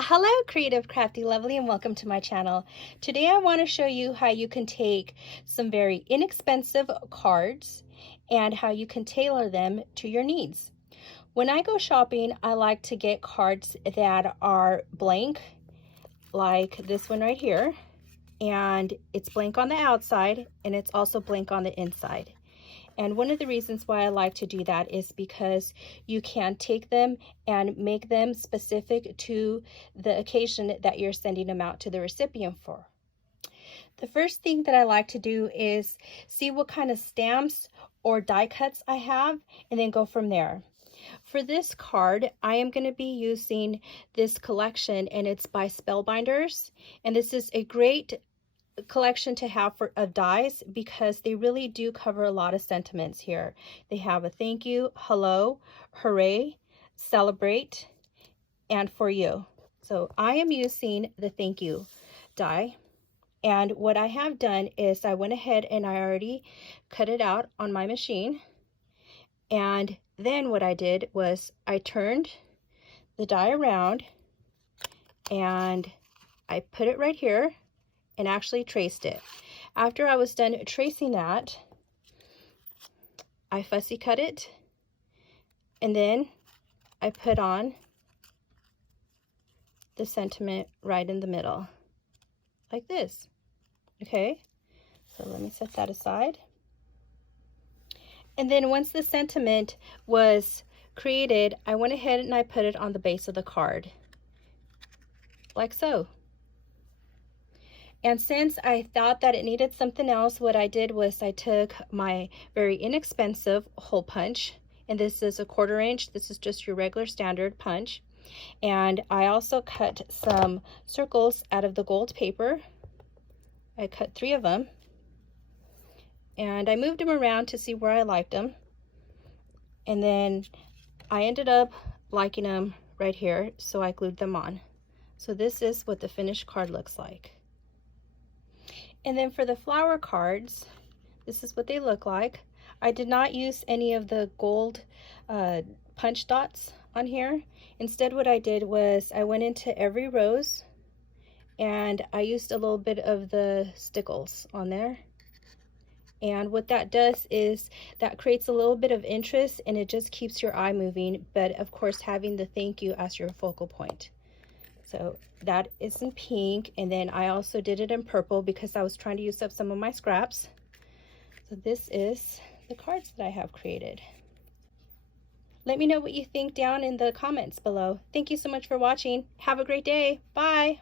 Hello, creative, crafty, lovely, and welcome to my channel. Today I want to show you how you can take some very inexpensive cards and how you can tailor them to your needs. When I go shopping, I like to get cards that are blank, like this one right here, and it's blank on the outside and it's also blank on the inside. And one of the reasons why I like to do that is because you can take them and make them specific to the occasion that you're sending them out to the recipient for. The first thing that I like to do is see what kind of stamps or die cuts I have and then go from there. For this card, I am going to be using this collection and it's by Spellbinders. And this is a great collection to have of dies because they really do cover a lot of sentiments here. They have a thank you, hello, hooray, celebrate, and for you. So I am using the thank you die. And what I have done is I went ahead and I already cut it out on my machine. And then what I did was I turned the die around and I put it right here and actually traced it. After I was done tracing that, I fussy cut it and then I put on the sentiment right in the middle, like this. Okay, so let me set that aside. And then once the sentiment was created, I went ahead and I put it on the base of the card, like so. And since I thought that it needed something else, what I did was I took my very inexpensive hole punch, and this is a 1/4 inch. This is just your regular standard punch. And I also cut some circles out of the gold paper. I cut 3 of them. And I moved them around to see where I liked them. And then I ended up liking them right here, so I glued them on. So this is what the finished card looks like. And then for the flower cards, this is what they look like. I did not use any of the gold punch dots on here. Instead, what I did was I went into every rose and I used a little bit of the stickles on there. And what that does is that creates a little bit of interest and it just keeps your eye moving, but of course having the thank you as your focal point. So that is in pink, and then I also did it in purple because I was trying to use up some of my scraps. So this is the cards that I have created. Let me know what you think down in the comments below. Thank you so much for watching. Have a great day. Bye.